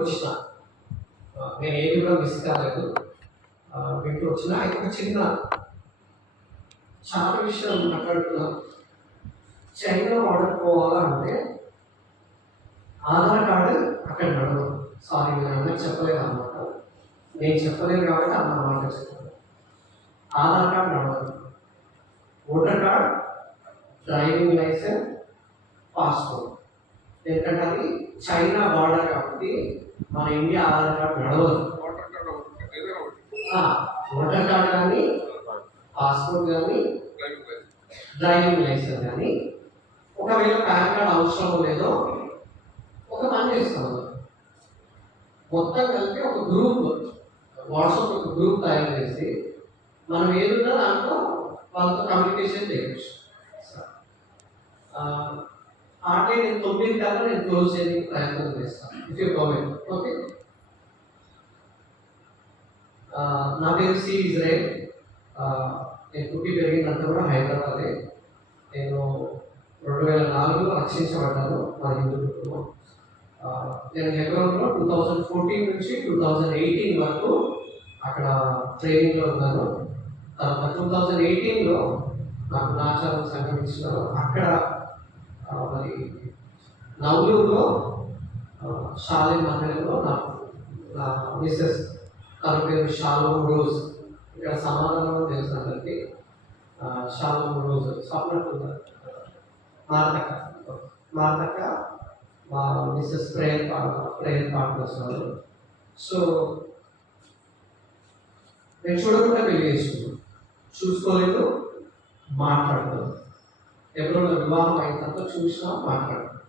వచ్చిన నేను ఏది కూడా మిస్ కాలేదు. వింటూ వచ్చిన అయితే ఒక చిన్న చాలా విషయం మాట్లాడుతున్నాను. చైనా వాడుకోవాలంటే ఆధార్ కార్డు అక్కడ నడవదు. సారీ, నేను అన్నది చెప్పలేదు అన్నమాట. నేను చెప్పలేదు కాబట్టి అన్న మాట చెప్తాను. ఆధార్ కార్డు నడవదు. Voter card, driving licence, passport. ఎందుకంటే అది చైనా బార్డర్ కాబట్టి మన ఇండియా ఆధార్ కార్డు నడవదు. ఓటర్ కార్డు కానీ, పాస్పోర్ట్ కానీ, డ్రైవింగ్ లైసెన్స్ కానీ, ఒకవేళ పాన్ కార్డ్ అవసరం లేదో ఒక పని చేస్తాం. మొత్తం కలిపి ఒక గ్రూప్, వాట్సాప్ ఒక గ్రూప్ తయారు చేసి మనం ఏదున్నా దాంట్లో వాళ్ళతో కమ్యూనికేషన్ చేయవచ్చు. ఆటే నేను 9 కల్లా నేను క్లోజ్ చేయడానికి ప్రయత్నం చేస్తాను. If you comment okay. నా పేరు సి ఇజ్రాయెల్. నేను పుట్టి పెరిగిందంతా కూడా హైదరాబాదే. నేను 2004లో రక్షించబడ్డాను మా హిందూ కుటుంబం. నేను హెబ్రోన్లో 2014 నుంచి 2018 వరకు అక్కడ ట్రైనింగ్లో ఉన్నాను. తర్వాత 2018లో నాకు నాచారం సంఘటించినారు. అక్కడ మరి నవలూరులో షాలి మందిరంలో నా మిస్సెస్ తన పేరు షాలోమ్ రోజ్. ఇక్కడ సమాధానం తెలుసు అందరికి. షాలోమ్ రోజ్ స్వప్నకు మార్తక మా మిస్సెస్ ప్రేయర్ పార్ట్నర్స్ వాళ్ళు. సో నేను చూడకుండా పెళ్లి చేసుకున్నాను. చూసుకోలేదు, మాట్లాడతాను. ఎవరో వివాహం అయిన తర్వాత చూసినా మాట్లాడతాను.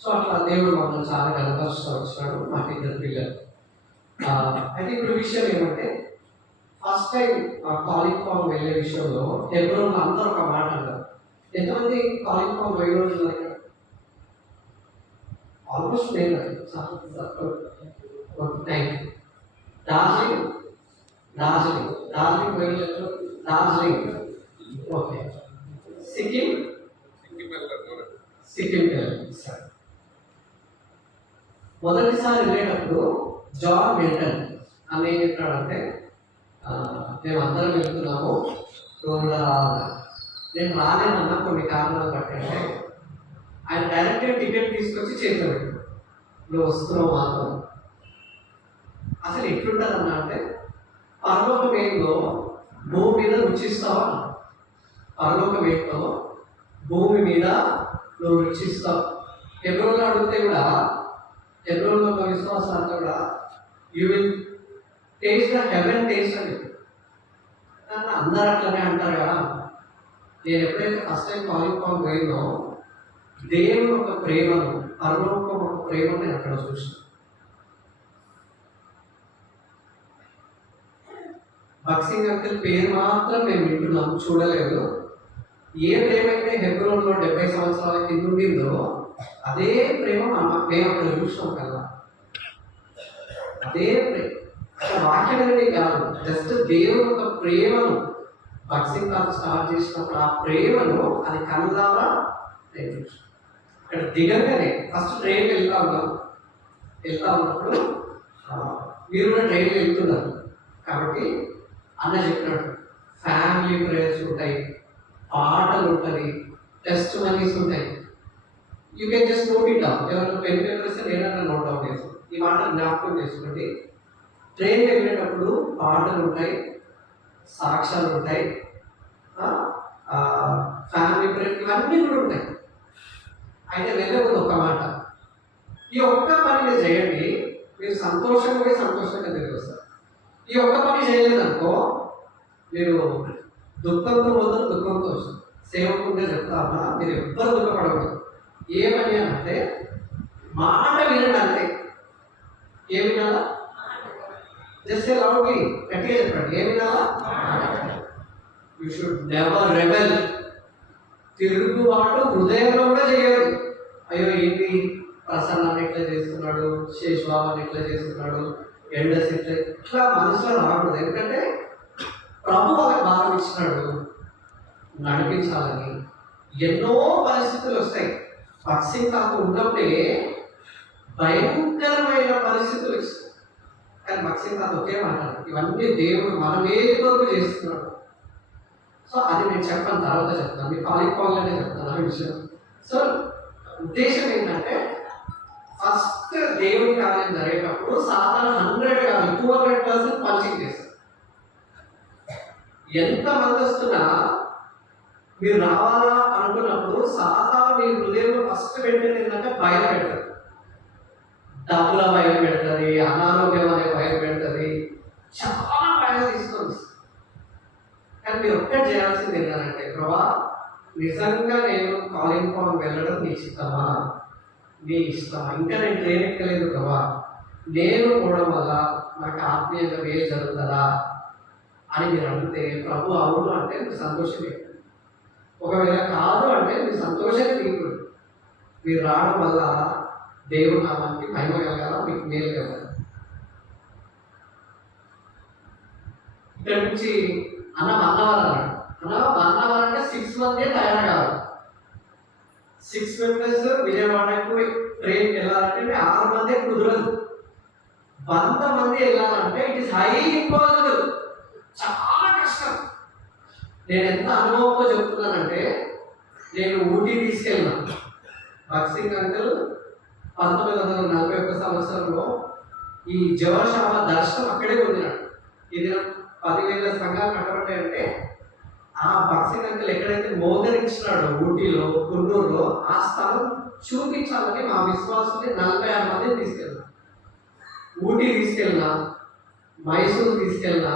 సో అట్లా దేవుడు మమ్మల్ని చాలా కనపరుస్తూ వచ్చినాడు. మాకు 2 పిల్లలు. అయితే ఇప్పుడు విషయం ఏమంటే, ఫస్ట్ టైం కాలింగ్ ఫామ్ వెళ్ళే విషయంలో హెబ్రోన్లో అందరూ ఒక మాట అన్నారు. ఎంతమంది కాలింగ్ ఫామ్ వెళ్ళి ఆల్మోస్ట్ నేను డార్జిలింగ్ ఓకే. సిక్కిం సార్. మొదటిసారి వెళ్ళేటప్పుడు జాన్ మిల్టన్ అని ఏం చెప్పాడంటే, మేము అందరం వెళ్తున్నాము, రోడ్లో రావాలి. నేను రాలేనన్నా కొన్ని కారణాలు బట్టంటే ఆయన డైరెక్ట్గా టికెట్ తీసుకొచ్చి చేతిలో పెట్టాడు. నువ్వు వస్తున్నావు మాత్రం. అసలు ఎట్లుంటుందన్నా అంటే, పరలోక వేయంలో భూమి మీద రుచిస్తావా? పరలోక వేయంలో భూమి మీద నువ్వు రుచిస్తావు. హెబ్రోన్లో అడిగితే కూడా, హెబ్రోన్లో ఒక విశ్వాసం అంతా కూడా you will taste the heaven taste అని. కానీ అందరూ అట్లనే అంటారు కదా. నేను ఎప్పుడైతే ఫస్ట్ టైం కాలింగ్ ఫామ్ పోయిందో దేవుడు ఒక ప్రేమను, పరలోకం ఒక ప్రేమను నేను అక్కడ చూసాను. బక్సింగ్ అంకుల్ పేరు మాత్రం మేము వింటున్నాము, చూడలేదు. ఏ ప్రేమ అయితే హెబ్రోన్లో 70 సంవత్సరాల కింద ఉండిందో అదే ప్రేమ మేము అక్కడ చూసాం కదా. అదే ప్రేమ వాక్యం అనేది కాదు, జస్ట్ దేవుడు ఒక ప్రేమను బక్సింగ్ క్లాస్ స్టార్ట్ చేసినప్పుడు ఆ ప్రేమను అది కనులారా నేను చూసాను. అక్కడ దిగగానే ఫస్ట్ ట్రైన్కి వెళ్తా ఉన్నప్పుడు మీరు కూడా ట్రైన్కి వెళ్తున్నారు కాబట్టి అన్న చెప్పినట్టు ఫ్యామిలీ ప్రేయర్స్ ఉంటాయి, పాటలు ఉంటుంది, టెస్ట్ మనీస్ ఉంటాయి. You can just note it down. ఎవరైనా పెన్ పేపర్స్ నేనన్నా నోట్ డౌన్ చేస్తాను. ఈ మాట జ్ఞాపకం చేసుకోండి. ట్రైన్ వెళ్ళేటప్పుడు పాటలు ఉంటాయి, సాక్ష్యాలు ఉంటాయి, ఫ్యామిలీ ప్రేయర్ ఇవన్నీ కూడా ఉంటాయి. అయితే వెళ్ళకూడదు ఒక మాట, ఈ ఒక్క పని మీరు చేయండి, మీరు సంతోషంగా తిరిగి వస్తారు. ఈ ఒక్క పని చేయలేదనుకో మీరు దుఃఖంతో పోతారు, దుఃఖంతో వస్తారు. సేవకుంటే చెప్తారా, మీరు ఎవ్వరు దుఃఖపడకూడదు. ఏ పని అంటే మాట వినండి అంతే. ఏం వినాలా? జస్ట్ లౌడ్లీ గట్టిగా చెప్పండి. ఏం వినాలా? You should never rebel. తిరుగుబాటు హృదయంలో కూడా చేయదు. అయ్యో ఏంటి ప్రసన్నాన్ని ఎట్లా చేస్తున్నాడు, శేషబాబుని ఎట్లా చేస్తున్నాడు, ఎండస్ ఇట్లా మనసులో రాకూడదు. ఎందుకంటే ప్రభు వాళ్ళకి భారం ఇచ్చినాడు నడిపించాలని. ఎన్నో పరిస్థితులు వస్తాయి. పక్షికాకు ఉన్నప్పుడే భయంకరమైన పరిస్థితులు కానీ భక్సింగ్ అది ఒకే మాట్లాడు, ఇవన్నీ దేవుడు మన మేలు కొరకు చేస్తున్నాడు. సో అది నేను చెప్పాను, తర్వాత చెప్తాను, మీ పాలిపోవాలనే చెప్తాను ఆ విషయం. సో ఉద్దేశం ఏంటంటే, ఫస్ట్ దేవుని కార్యం జరిగేటప్పుడు సాధారణ 100 కాదు 200% పంచింగ్ చేస్తారు. ఎంతమంది వస్తున్నా మీరు రావాలా అనుకున్నప్పుడు సాధారణ మీ హృదయంలో ఫస్ట్ పెట్టేది ఏంటంటే భయం పెడతారు. డబ్బుల భయం పెడుతుంది, అనారోగ్యం అనే భయం పెడుతుంది, చాలా భయం తీసుకొని. కానీ మీరు ఒక్కటి చేయాల్సింది ఏంటంటే, ప్రభా నిజంగా నేను కాలింగ్ ఫామ్ వెళ్ళడం నీ ఇష్టమా, నీ ఇష్టమా, ఇంకా నేను ట్రైన్ ఎక్కలేదు ప్రభా, నేను పోవడం వల్ల నాకు ఆత్మీయంగా వేలు జరుగుతుందా అని మీరు అడిగితే, ప్రభు అవును అంటే మీరు సంతోషమే. ఒకవేళ కాదు అంటే మీరు సంతోషమే తీరుడు. మీరు రావడం వల్ల దేవుడు నామానికి మహిమ కలగాల, మీకు మేలు కలగాలి. ఇక్కడ నుంచి అన్నవరం 6 మంది తయారు. 6 మెంబర్స్ విజయవాడకు ట్రైన్కి వెళ్ళాలంటే 6 మంది కుదరదు. 100 మంది వెళ్ళాలంటే ఇట్ ఈస్ హై ఇంపాసిబుల్, చాలా కష్టం. నేను ఎంత అనుభవంతో చెప్తున్నానంటే, నేను ఊటీ తీసుకెళ్ళినా. భక్సింగ్ అంకుల్ 1941 సంవత్సరంలో ఈ జవహర్షాల దర్శనం అక్కడే పొందినాడు. ఇది 10,000 సంఘాలు కట్టబడ్డాయంటే ఆ భక్సింగ్ అంకుల్ ఎక్కడైతే మోదరించినాడో ఊటీలో, గుంటూరులో, ఆ స్థలం చూపించాలని మా విశ్వాసాన్ని 46 మందిని తీసుకెళ్ళినా. ఊటీ తీసుకెళ్ళినా, మైసూరు తీసుకెళ్ళినా,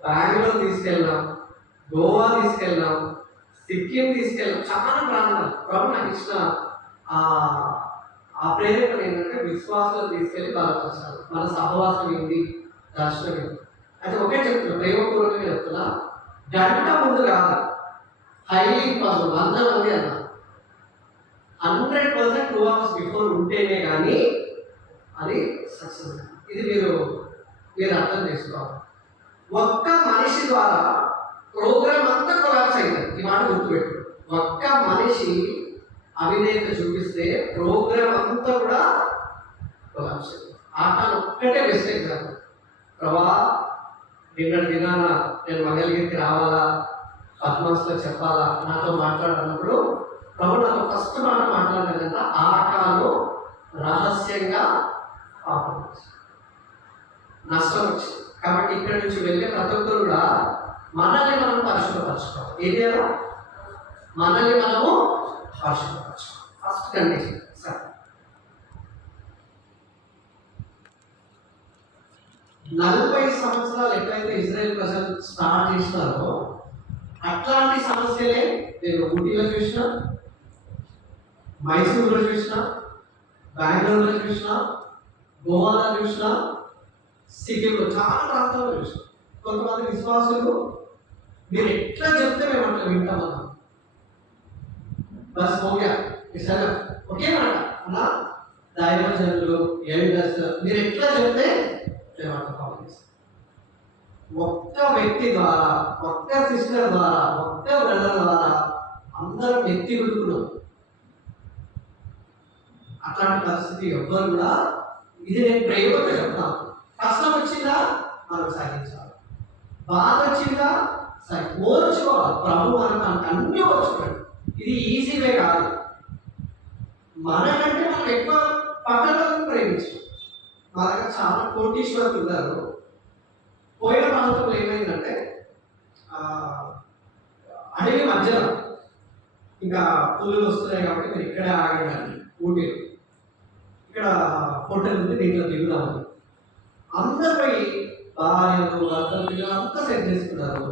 బెంగళూరు తీసుకెళ్ళినా, గోవా తీసుకెళ్ళినాం, సిక్కిం తీసుకెళ్ళాం, చాలా ప్రాంతాలు. ప్రభు నాకు ఇచ్చిన ఆ ప్రేరణ ఏంటంటే విశ్వాసాలు తీసుకెళ్ళి బలపరచాలి. మన సహవాసం ఏంటి, దర్శనం ఏంటి. అయితే ఒకే చెప్తున్నా, ప్రేమపూర్వకంగా చెప్తున్నా, గంట ముందు కాదు, హైలీ ఇంపాసిబుల్ 100 మంది అన్నా 100% 2 hours బిఫోర్ ఉంటేనే కానీ అది సక్సెస్. ఇది మీరు అర్థం చేసుకోవాలి. ఒక్క మనిషి ద్వారా ప్రోగ్రామ్ అంతా కొలాప్స్ అవుతుంది. ఈ మాట గుర్తుపెట్టు. ఒక్క మనిషి అవినేత చూపిస్తే ప్రోగ్రామ్ అంతా కూడా కొలాప్స్ అవుతుంది. ఆటలు ఒక్కటే బెస్ట్ ఎగ్జాంపుల్. ప్రభా నిన్నటి దినాన నేను మంగళగిరికి రావాలా, పద్మాస్లో చెప్పాలా, నాతో మాట్లాడినప్పుడు ప్రభు నాతో ఫస్ట్ మాట మాట్లాడినదంటే ఆటలు రహస్యంగా పాపం నష్టం వచ్చింది. కాబట్టి ఇక్కడి నుంచి వెళ్ళే ప్రతి ఒక్కరు కూడా మనల్ని మనం పరిశుభ్రపరచుకోవాలి. ఏరియాలో మనల్ని మనము పరిశుభ్రపరచుకోవాలి. First condition. సరే, 40 సంవత్సరాలు ఎట్లయితే ఇజ్రాయెల్ ప్రజలు స్టార్ట్ చేసినారో అట్లాంటి సమస్యలే నేను ఊటీలో చూసిన, మైసూరులో చూసిన, బెంగళూరులో చూసిన, గోవాలో చూసిన, సిక్కింలో చాలా ప్రాంతాల్లో చూసిన. కొంతమంది విశ్వాసులు మీరు ఎట్లా చెప్తే మేము అట్లా వింటామన్నా, బస్ ఓకే సరే ఒకే మాట అన్నా, దైవజనులు ఎల్డర్స్ మీరు ఎట్లా చెప్తే మేము అట్లా ఫాలో చేస్తాం. ఒక్క వ్యక్తి ద్వారా, ఒక్క సిస్టర్ ద్వారా, ఒక్క బ్రదర్ ద్వారా అందరం వ్యక్తి గుడుకున్నాం. అట్లాంటి పరిస్థితి ఎవ్వరు కూడా, ఇది నేను ప్రేమతో చెప్తాను. కష్టం వచ్చిందా మనం సాధించాలి, బాధ వచ్చిందా ఓర్చుకోవాలి. ప్రభు మనకు అన్నీ ఓర్చుకోండి. ఇది ఈజీ వే కాదు. మనకంటే మనం ఎక్కువ పక్కన ప్రేమించాం. మా దగ్గర చాలా కోటీశ్వరులు ఉన్నారు. పోయిన ప్రాంతంలో ఏమైందంటే అడవి మధ్యలో ఇంకా పుల్లులు వస్తున్నాయి కాబట్టి మీరు ఇక్కడే ఆగండి ఊటీలో. ఇక్కడ హోటల్ ఉంది, దీంట్లో దిగుదామని అందరూ భార్యలు, భర్తలు, పిల్లలు అంతా సెట్ చేసుకున్నారు.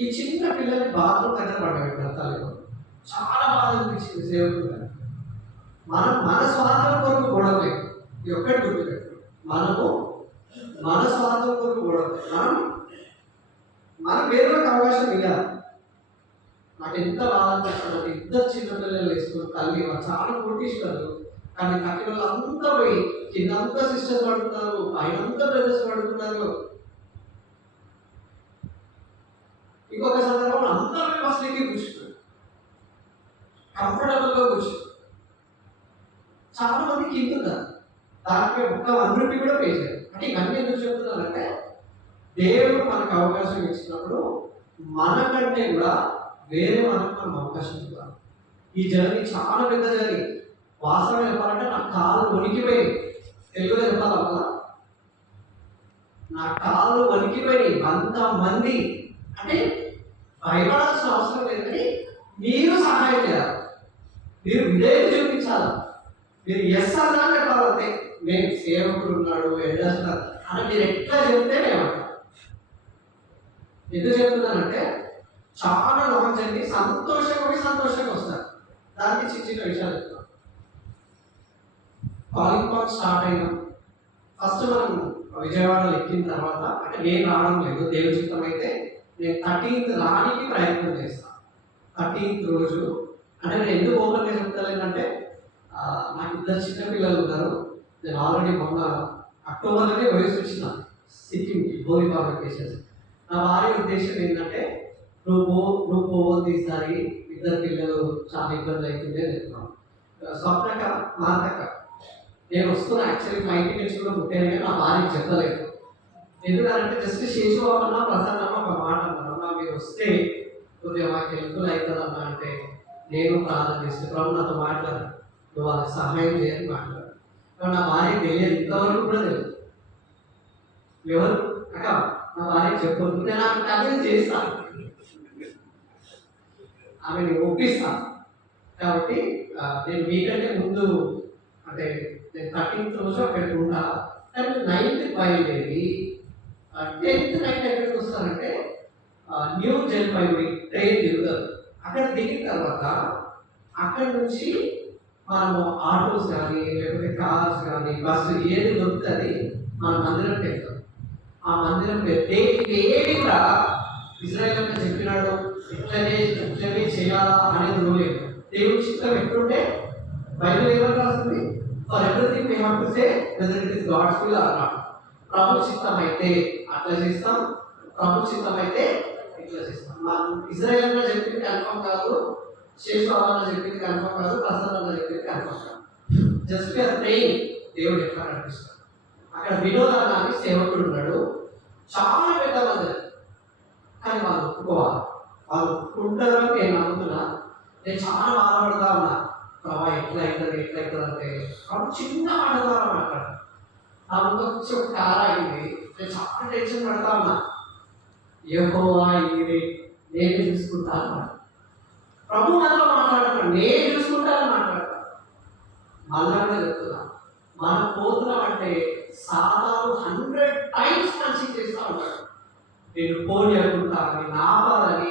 ఈ చిన్న పిల్లల్ని బాత్రూమ్ దగ్గర పడబెట్టారు. చాలా బాధ అనిపించింది సేవకులు. మన స్వార్థం కొరకు గొడవలేదు. ఇది ఒక్కటి గుర్తుపెట్టు, మనము మన స్వార్థం కొరకు గొడవలేదు. మనం వేరొక అవకాశం ఇవ్వాలి. నాకు ఎంత బాధ అనిపిస్తుంది, ఇద్దరు చిన్న పిల్లలు వేసుకుని తల్లి చాలా కోటీశ్వరులు, కానీ కట్టిన వాళ్ళంతా పోయి కిందంతా సిస్టర్స్ పడుతున్నారు, పైనంతా బ్రదర్స్ పడుతున్నారు. ఇంకొక సందర్భంలో అందరూ బస్సులకి కూర్చున్నారు, కంఫర్టబుల్గా కూర్చున్నారు. చాలా మంది కింద ఉన్నారు, దాంట్లో ఒక్క 100 రూపీ కూడా పే చేయాలి. అంటే ఇవన్నీ ఎందుకు చెప్తున్నానంటే దేవుడు మనకు అవకాశం ఇచ్చినప్పుడు మనకంటే కూడా వేరే మనకు మనం అవకాశం ఇవ్వాలి. ఈ జర్నీ చాలా పెద్ద జర్నీ. వాస్తవం చెప్పాలంటే నా కాళ్ళు వణికిపోయి, తెలుగులో చెప్పాలి కదా, నా కాళ్ళు వణికిపోయి. అంతమంది అంటే భయపడాల్సిన అవసరం లేదని మీరు సహాయం చేయాలి, మీరు విధేయత చూపించాలి, మీరు ఎస్ అన్నా చెప్పాలంటే మేము సేవకుడు ఉన్నాడు ఎడ్డేస్తారు అని మీరు ఎట్లా చెప్తే మేము ఎందుకు చెప్తున్నానంటే చాలా లాంగ్ జర్నీ, సంతోషంగా వస్తారు. దానికి చిన్న చిన్న విషయాలు చెప్తాం. కాలింగ్ పార్క్ స్టార్ట్ అయినాం. ఫస్ట్ మనం విజయవాడలో ఎక్కిన తర్వాత, అంటే నేను రావడం లేదు, దేవుడి చిత్తం అయితే నేను 13th రానికి ప్రయత్నం చేస్తాను. 13th రోజు అంటే నేను ఎందుకు ఓపెన్గా చెప్తలేనంటే నాకు 2 చిన్న పిల్లలు ఉన్నారు. నేను ఆల్రెడీ మొన్న అక్టోబర్లోనే వయసు వచ్చిన సిక్కింకి గోరిపా వెకేషన్స్. నా వారి ఉద్దేశం ఏంటంటే నువ్వు పోవద్దు ఈసారి, 2 పిల్లలు చాలా ఇబ్బంది అవుతుంది అని చెప్తున్నాను. స్వప్నక మాతక నేను వస్తున్నా, యాక్చువల్లీ మా ఇంటి నుంచి కూడా పుట్టాను, నా భార్యకి చెప్పలేదు. ఎందుకంటే జస్ట్ శేషుబాబన్నా ప్రసన్నమ్మ ఒక మాట అన్నారమ్మా, మీరు వస్తే కొద్దిగా మాకు హెల్ప్ఫుల్ అవుతుందమ్మా అంటే నేను ప్రార్థన చేస్తే ప్రభు నాతో మాట్లాడు, నువ్వు వాళ్ళకి సహాయం చేయని మాట్లాడు. నా భార్య తెలియదు, ఇంతవరకు కూడా తెలియదు. ఎవరు అక్క నా భార్య చెప్పొద్దు, నేను ఆమె చేస్తాను, ఆమెను ఒప్పిస్తాను. కాబట్టి నేను మీకంటే ముందు అంటే నేను 13th రోజు అక్కడికి ఉంటా, కానీ 9th బయలుదేరి 10th నైట్ ఎక్కడికి వస్తానంటే న్యూ జల్పాయిగుడి ట్రైన్ తిరుగుతారు. అక్కడ దిగిన తర్వాత అక్కడి నుంచి మనము ఆటోస్ కానీ లేకపోతే కార్స్ కానీ బస్సు ఏది దొరుకుతుంది మన మందిరంకి వెళ్తాం. ఆ మందిరం ఏది కూడా ఇజ్రాయెల్ అంటే చెప్పినాడు ఇట్లనే చేయాలా అనేది రూల్ లేదు. దేవుడి చిత్తం ఎట్లుంటే బైబిల్ ఏమని రాస్తుంది, for everything we have to say whether it is God's will or not. ప్రభు చిత్తం అయితే అట్లా చేస్తాం, ప్రభు చిత్తం అయితే ఇట్లా చేస్తాం. మనం ఇజ్రాయెల్ అన్న చెప్పింది కన్ఫర్మ్ కాదు, శేషు అన్న చెప్పింది కన్ఫర్మ్ కాదు, ప్రసన్న అన్న చెప్పింది కన్ఫర్మ్ కాదు. జస్ట్ ఫర్ ప్రేయింగ్ దేవుడు ఎట్లా నడిపిస్తాడు. అక్కడ వినోదాన్ని అని సేవకుడు ఉన్నాడు, చాలా పెద్ద మందిరం, కానీ వాళ్ళు ఒప్పుకోవాలి. వాళ్ళు ఒప్పుకుంటారని నేను నమ్ముతున్నా. నేను చాలా బాధపడతా ఉన్నా, ప్రభా ఎట్లా అవుతుంది అంటే కాబట్టి చిన్న మాట ద్వారా మాట్లాడు. నా ముందు వచ్చి ఒక కార్ ఆగింది, నేను చాలా టెన్షన్ పడతా ఉన్నా. యెహోవా ఈరే నేను చూసుకుంటాను మాట. ప్రభు నాతో మాట్లాడుతున్నాడు, నేను చూసుకుంటానని మాట్లాడతాను. మళ్ళా కూడా చెప్తున్నా, మనం పోతున్నాం అంటే సాధారణ 100 times కన్సిడర్ చేస్తూ ఉంటాడు. నేను పోనీయకుండా నేను ఆపాలని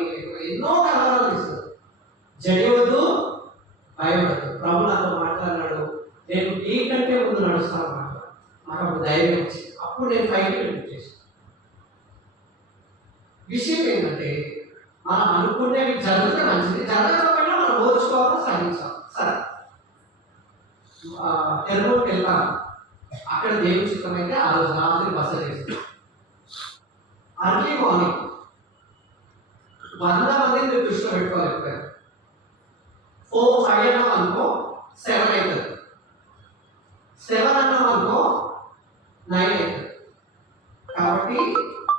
ఎన్నో కలవరాలు ఇస్తాను. జడివద్దు భయపడదు. ప్రభు నాతో మాట్లాడినాడు, నేను నీకంటే ముందు నడుస్తాను మాట్లాడు. నాకు అప్పుడు ధైర్యం వచ్చింది. అప్పుడు నేను ఫైట్ చేశాను. విషయం ఏంటంటే మనం అనుకునేవి జరిగితే మంచిది, జరగకపోయినా మనం ఓర్చుకోవాలో సాధించాలి. సరే తెలుగుకి వెళ్తాను. అక్కడ దేవుడి చిత్తం అయితే ఆ రోజు రాత్రి బస చేస్తాం. అర్లీ మార్నింగ్ 100 మందిని మీరు దృష్టిలో పెట్టుకోవాలి. 4-5 అన్నాం అనుకో 7 అవుతుంది, 7 అన్నాం అనుకో 9 అవుతుంది. కాబట్టి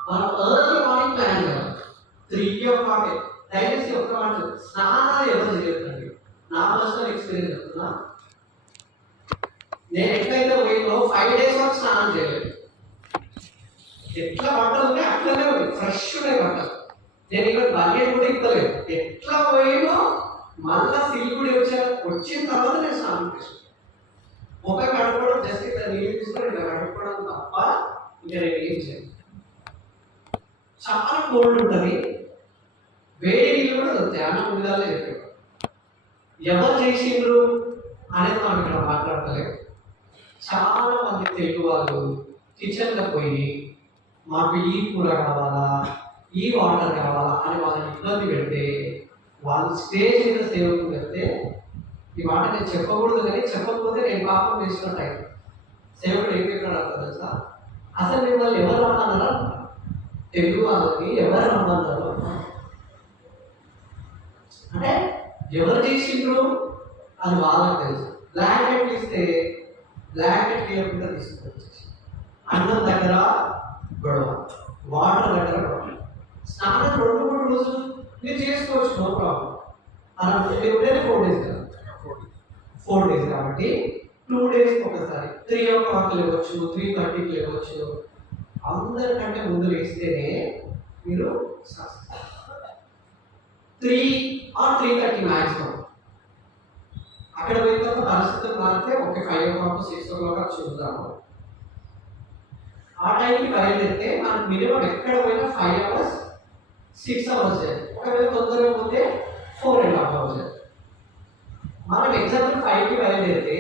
మనం ఎర్లీ మార్నింగ్ ప్లాన్ చేయాలి. 3 దయచేసి ఒక్క మాట, స్నానాలు ఎవరు చేయొద్దండి. నా పర్సనల్ ఎక్స్పీరియన్స్ చెప్తున్నా. నేను ఎట్లయితే పోయిందో 5 days వరకు స్నానం చేయలేదు. ఎట్లా బట్టలు ఉన్నాయి అట్లనే ఉంది, ఫ్రెష్ ఉన్నాయి బట్టలు. నేను ఇక్కడ బకెట్ కూడా ఇవ్వలేదు. ఎట్లా పోయినో మళ్ళా సిల్గుడి వచ్చిన తర్వాత నేను స్నానం చేసాను. ముఖ కడుక్కోవడం జస్ట్ ఇక్కడ నీళ్ళు తీసుకొని ఇలా కడుక్కోవడం తప్ప ఇంకా నేను ఏం చేయను. చాలా కోల్డ్ ఉంటుంది, వేడి నీళ్ళు కూడా దొరుకుతాయి. అన్న ముందుగానే చెప్పాడు. ఎవరు చేసిండ్రు అనేది మనం ఇక్కడ మాట్లాడతలేదు. చాలా మంది తెలుగు వాళ్ళు కిచెన్లో పోయి మాకు ఈ కూర కావాలా, ఈ వాటర్ కావాలా అని వాళ్ళని ఇబ్బంది పెడితే, వాళ్ళు స్టేజ్ మీద సేవకులు చెప్తే, ఈ మాట నేను చెప్పకూడదు కానీ చెప్పకపోతే నేను పాపం చేసినట్టు అయితే సేవకుడు ఏం చెప్పాడు అంటారు తెలుసా, అసలు మిమ్మల్ని ఎవరు రమ్మన్నారా, తెలుగు వాళ్ళకి ఎవరు రమ్మన్నారు అంటే ఎవరు చేసిండ్రు అని వాళ్ళకి తెలుసు. బ్లాంకెట్ ఇస్తే బ్లాంకెట్ లేకుండా తీసుకొచ్చేసి అన్నం దగ్గర చేసుకోవచ్చు, నో ప్రాబ్లం. మనం ఎప్పుడైతే 4 days కదా, 4 days కాబట్టి 2 days ఒకసారి 3 o'clock లేవచ్చు, 3:30కి లేవచ్చు. అందరికంటే ముందు లేస్తేనే మీరు 3 or 3:30 మ్యాక్సిమం. అక్కడ పోయిన తర్వాత పరిస్థితులు మారితే ఒక 5 o'clock 6 o'clock చూద్దాము. ఆ టైంకి బయలుదేరితే మనకు మినిమం ఎక్కడ పోయినా 5 hours 6 hours చేయాలి. ఒకవేళ తొందరగా పోతే 4.5 hours. మనం ఎగ్జాంపుల్ 5కి బయలుదేరితే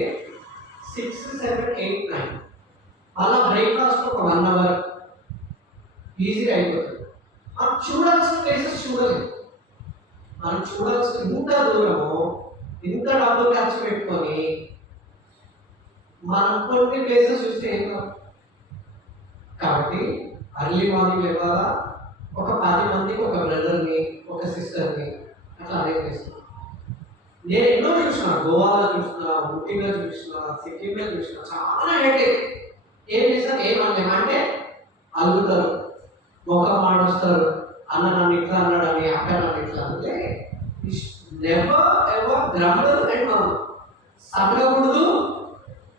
6, 7, 8, 9 అలా బ్రేక్ఫాస్ట్ ఒక 1 hour ఈజీగా అయిపోతుంది. మనం చూడాల్సిన ప్లేసెస్ చూడలేదు. మనం చూడాల్సిన ఇంత దూరము, ఇంత డబ్బులు ఖర్చు పెట్టుకొని మనం కొన్ని ప్లేసెస్ చూస్తే ఏం కాదు. కాబట్టి అర్లీ మార్నింగ్ లేవాలా, ఒక 10 మందికి ఒక బ్రదర్ని, ఒక సిస్టర్ని అట్లా అరేంజ్ చేస్తున్నాం. నేను ఎన్నో చూసిన, గోవాలో చూసిన, ఊటీలో చూసిన, సిక్కింలో చూసిన, చాలా హెడేక్. ఏం చేస్తారు, ఏమన్నా అలుగుతారు, ముఖం మాడుస్తారు, అన్న నన్ను ఇట్లా అన్నాడని, అక్క నన్ను ఇట్లా అంటే నెవర్ ఎవర్ గ్రంబుల్ అండ్ మౌన్. సగకూడదు,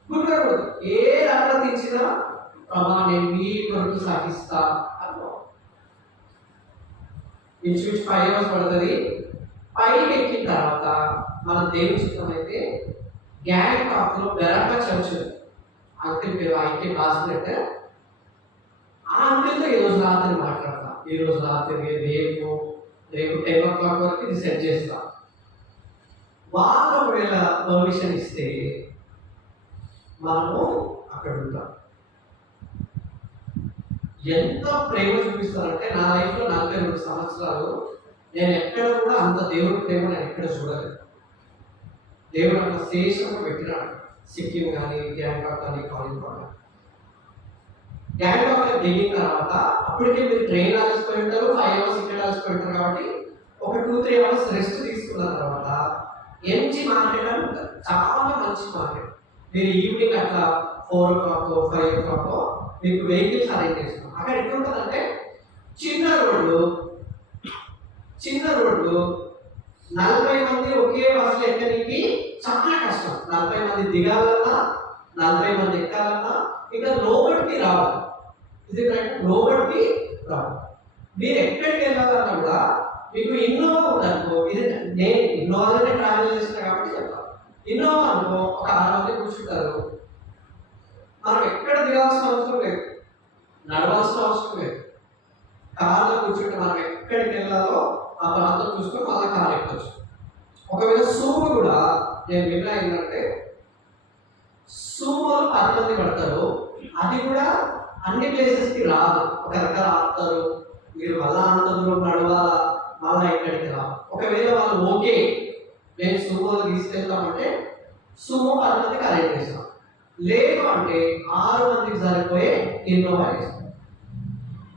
గుడ్డకూడదు. ఏ రకంగా తెచ్చినా ప్రభా నేను మీ కొరకు సాగిస్తా అన్నా. ఇంచుమించు 5 hours పడుతుంది. పైకి ఎక్కిన తర్వాత మన దేవుని చిత్తం అయితే గ్యాంగ్టాక్లో బెరాకా చర్చ్ అంకుల్ పేరు ఐకే బాస్లెట్. ఆ అంకుల్తో ఈరోజు రాత్రి మాట్లాడతా. ఈరోజు రాత్రి రేపు 10 o'clock వరకు ఇది సెట్ చేస్తా. వాళ్ళు ఒకవేళ పర్మిషన్ ఇస్తే మనము అక్కడ ఉంటాం. ఎంత ప్రేమ చూపిస్తారంటే, నా లైఫ్లో 42 సంవత్సరాలు నేను ఎక్కడ కూడా అంత దేవుడి ప్రేమ నేను ఎక్కడ చూడలేదు. దేవుడు అంత శేషంగా పెట్టినాడు. సిక్కిం కానీ, గ్యాంగ్టాక్ కానీ, కాలింపాక్. గ్యాంగ్టాక్ దిగిన తర్వాత అప్పటికే మీరు ట్రైన్ అలసిపోయి ఉంటారు, 5 hours ఇక్కడ అలసిపోయి ఉంటారు. కాబట్టి ఒక 2-3 hours రెస్ట్ తీసుకున్న తర్వాత ఎంజీ మార్కెట్ అని ఉంటుంది, చాలా మంచి మార్కెట్. మీరు ఈవినింగ్ అట్లా 4 o'clock 5 o'clock మీకు వెహికల్స్ అరేంజ్ చేస్తున్నాం. అక్కడ ఎట్లుంటుందంటే చిన్న రోడ్లు 40 మంది ఒకే బస్సులో ఎక్కడానికి చాలా కష్టం. 40 మంది దిగాలన్నా, 40 మంది ఎక్కాలన్నా ఇంకా లోబడికి రావాలి. ఇది లోబడికి రావాలి. మీరు ఎక్కడికి వెళ్ళాలన్నా కూడా మీకు ఇన్నోవా ఉందనుకో, ఇది నేను ఇన్నోవాలోనే ట్రావెల్ చేస్తున్నా కాబట్టి చెప్తాను. ఇన్నోవా అనుకో, ఒక 6 మంది కూర్చుంటారు. మనం ఎక్కడ దిగాల్సిన అవసరం లేదు, నడవాల్సిన అవసరం లేదు. కార్లో కూర్చుంటే మనం ఎక్కడికి వెళ్ళాలో ఆ ప్రాంతం చూసుకొని మళ్ళీ కార్ ఎక్కొచ్చు. ఒకవేళ సూము కూడా నేను విన్నా ఏంటంటే, సూమోలు 10 మంది పడతారు. అది కూడా అన్ని ప్లేసెస్కి రాదు. ఒక రకాల ఆపుతారు, మీరు మళ్ళా అంత దూరం నడవాలా, మళ్ళా ఎక్కడికి రాదు. ఒకవేళ వాళ్ళు ఓకే మేము సూమోలు తీసుకెళ్తామంటే సూమో 10 మందికి అరేంజ్ చేస్తాం. లేదు అంటే 6 మందికి సరిపోయే ఇన్నోవా చేస్తాం.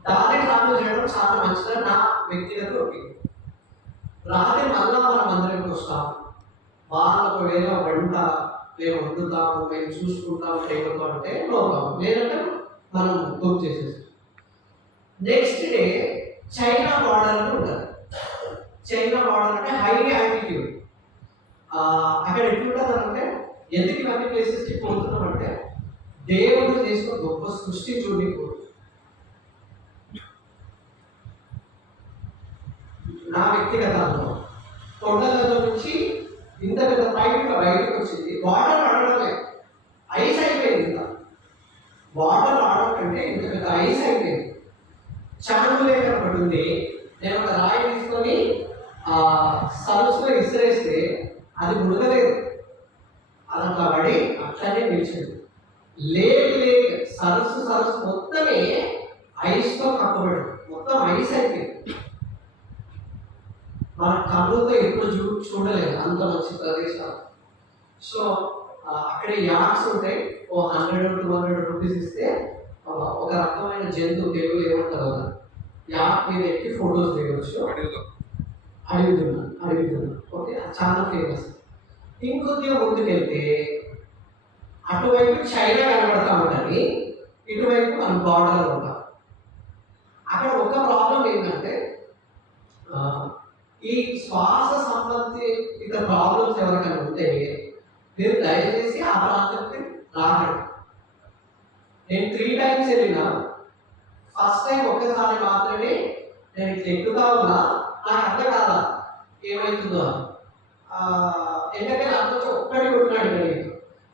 దాన్ని ట్రావెల్ చేయడం చాలా మంచిదని నా వ్యక్తిగత ఒపీనియన్. రాత్రి మళ్ళా మనం అందరికి వస్తాం. వాళ్ళు ఒకవేళ వంట మేము వండుతాము, మేము చూసుకుంటాము టైంతో అంటే నో ప్రాబ్లం. లేదంటే మనం కుక్ చేసేస్తాం. నెక్స్ట్ డే చైనా బార్డర్ అని ఉంటుంది. చైనా బార్డర్ అంటే హై ఆల్టిట్యూడ్. అక్కడ ఎట్లుంటుందంటే, ఎందుకు ఇవన్నీ ప్లేసెస్కి పోతున్నామంటే దేవుడు చేసిన గొప్ప సృష్టి చూడడానికి. నా వ్యక్తిగత అనుభవం, కొండలలో నుంచి ఇంత పెద్ద పైకి బయటకు వచ్చింది. వాటర్ ఆడడమే ఐస్ అయిపోయింది. ఇంత వాటర్ ఆడడం కంటే ఇంత పెద్ద ఐస్ అయిపోయింది. చాను లేక పడుతుంది. నేను ఒక రాయి తీసుకొని సరస్సులో ఇసిరేస్తే అది మునగలేదు, అది అట్లా పడి అట్లనే నిలిచింది. లేక్ సరస్సు మొత్తమే ఐస్తో కప్పబడి మొత్తం ఐస్ అయిపోయింది. మన కళ్ళతో ఎప్పుడు చూడలేదు అంత మంచి ప్రదేశాలు. సో అక్కడ యాక్స్ ఉంటాయి. 100-200 రూపీస్ ఇస్తే ఒక రకమైన జంతువు, తెలుగులో ఏమంటారు కదా, యాక్ మీద ఎక్కి ఫొటోస్ దిగవచ్చు. అడుగుతున్నా ఓకే, చాలా ఫేమస్. ఇంకొద్దిగా ముందుకెళ్తే అటువైపు చైనా కనబడతా ఉంటుంది, ఇటువైపు మనం బార్డర్లో ఉంటాం. అక్కడ ఒక ప్రాబ్లం ఏంటంటే ఈ శ్వాస సంబంధిత ప్రాబ్లమ్స్ ఎవరికైనా ఉంటే మీరు దయచేసి ఆ ప్రాంతానికి రాకండి. నేను 3 times వెళ్ళినా, ఫస్ట్ టైం ఒక్కసారి మాత్రమే నేను ఇట్లా ఎక్కుతా ఉన్నా, నాకు అర్థం కాదా ఏమవుతుందో అని. ఎందుకంటే నాకు ఒక్కటి కొట్టినాడు కలిగి,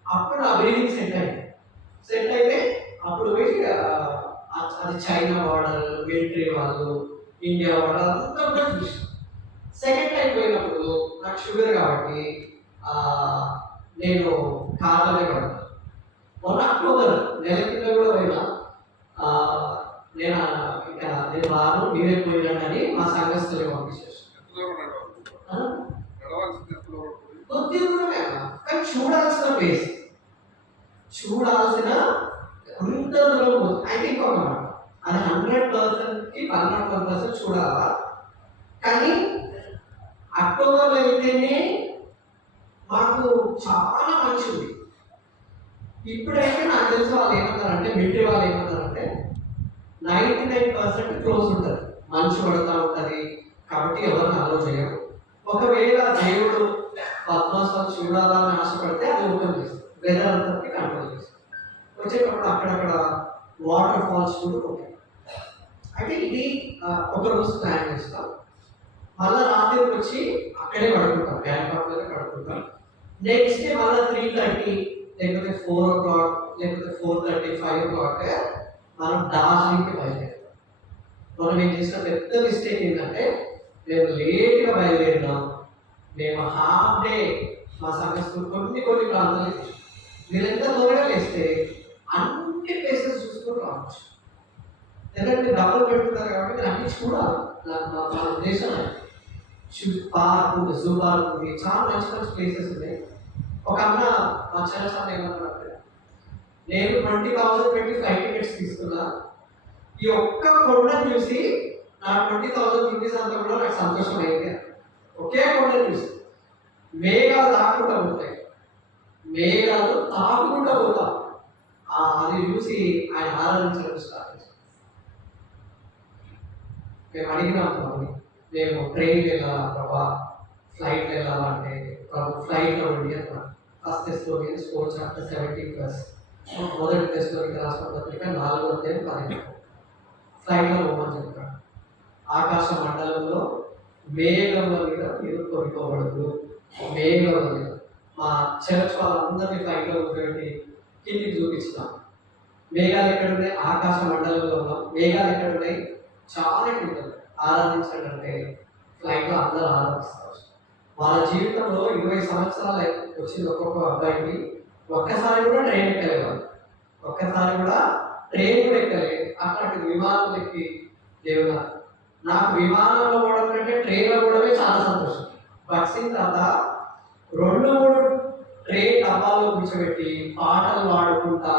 అప్పుడు నా బ్రీదింగ్ సెట్ అయితే అప్పుడు పోయి అది చైనా బార్డర్, మిలిటరీ వాళ్ళు, ఇండియా బార్డర్ అంతా కూడా చూసి. సెకండ్ టైం పోయినప్పుడు నాకు షుగర్ కాబట్టి నేను కార్లోనే పడతాను. మొన్న అక్టోబర్ నెల కింద కూడా పోయినా, నేను రాను మీరే పోయినాను అని మా సంఘస్థులే పంపించేసాను. కొద్ది దూరమే కానీ చూడాల్సిన ప్లేస్, చూడాల్సిన అంత దూరం. అయితే ఇంకొక మాట, అది 100%కి 101% చూడాలా. కానీ అక్టోబర్లో అయితేనే మాకు చాలా మంచిది. ఇప్పుడైతే నాకు తెలిసి వాళ్ళు ఏమంటారంటే, మిలిటరీ వాళ్ళు ఏమంటారంటే 99% క్లోజ్ ఉంటుంది, మంచు పడుతూ ఉంటుంది కాబట్టి ఎవరిని అలో చేయరు. ఒకవేళ దేవుడు పద్మాసనం చూడాలని ఆశపడితే అది ఓపెన్ చేస్తుంది, వెదర్ అంతటి కంట్రోల్ చేస్తుంది. వచ్చేటప్పుడు అక్కడక్కడ వాటర్ ఫాల్స్ కూడా ఉంటాయి. అయితే ఇది ఒక రోజు ప్లాన్ చేస్తాం, మళ్ళీ రాత్రికి వచ్చి అక్కడే పడుకుంటాం, బ్యాంకాక్లోనే పడుకుంటాం. నెక్స్ట్ డే మళ్ళీ 3:30 లేకపోతే 4 o'clock లేకపోతే 4:30, 5 o'clock మనం డార్జిలింగ్కి బయలుదేరుతాం. మనం ఏం చేసిన పెద్ద మిస్టేక్ ఏంటంటే, మేము లేట్గా బయలుదేరినాం. మేము హాఫ్ డే మా సంఘస్థులు కొన్ని ప్రాంతాలు మీరు ఎంత త్వరగా వేస్తే అన్ని ప్లేసెస్ చూసుకొని రావచ్చు. ఎందుకంటే డబ్బులు పెట్టుకుంటారు కాబట్టి మీరు అన్ని చూడాలి. మన దేశం పార్క్, జూ పార్క్ ఉంది, చాలా మంచి మంచి ప్లేసెస్ ఉన్నాయి. ఒక అన్న మా చిన్నసార్లు ఏమన్నారంటే, నేను 20,000 పెట్టి ఫ్లైట్ టికెట్స్ తీసుకున్నా, ఈ ఒక్క కొండ చూసి నా 20,000 రూపీస్ అంతా కూడా నాకు సంతోషం అయింది. ఒకే కొండ చూసి మేఘాలు తాకుండా పోతాయి, మేఘాలు తాకుండా పోతాం. అది చూసి ఆయన ఆరాధించడం స్టార్ట్ చేశాం. మేము అడిగినాం, మేము ట్రైన్కి వెళ్ళాలా ప్రభా, ఫ్లైట్ వెళ్ళాలంటే ప్రభు ఫ్లైట్లో ఉండి అన్నాం. ఫస్ట్ టెస్ట్లోని స్కోర్ చాప్టర్ 70+, మొదటి టెస్ట్లోని రాష్ట్ర పత్రిక 4:10 ఫ్లైట్లో పోమని చెప్పాడు. ఆకాశ మండలంలో మేఘముల మీద మీరు కొనుక్కోబడదు. మేఘముల మీద మా చర్చ్ వాళ్ళందరినీ ఫ్లైట్లో కూర్చోబెట్టి కిందికి చూపించినాం. మేఘాలు ఎక్కడున్నాయి? ఆకాశ మండలంలో ఉన్నాం. మేఘాలు ఎక్కడున్నాయి? చాలా ఎక్కువ. ఆరాధించాలంటే ఫ్లైట్లో అందరూ ఆరాధిస్తారు. వాళ్ళ జీవితంలో 20 సంవత్సరాలు వచ్చింది ఒక్కొక్క అబ్బాయికి. ఒక్కసారి కూడా ట్రైన్ ఎక్కలేదు, ఒక్కసారి కూడా ట్రైన్ కూడా ఎక్కలేదు. అట్లాంటి విమానం ఎక్కి దేవుడా, నాకు విమానంలో పోవడం కంటే ట్రైన్లో పోవడమే చాలా సంతోషం. వచ్చిన తర్వాత 2-3 ట్రైన్ డబ్బాల్లో కూర్చోబెట్టి పాటలు పాడుకుంటా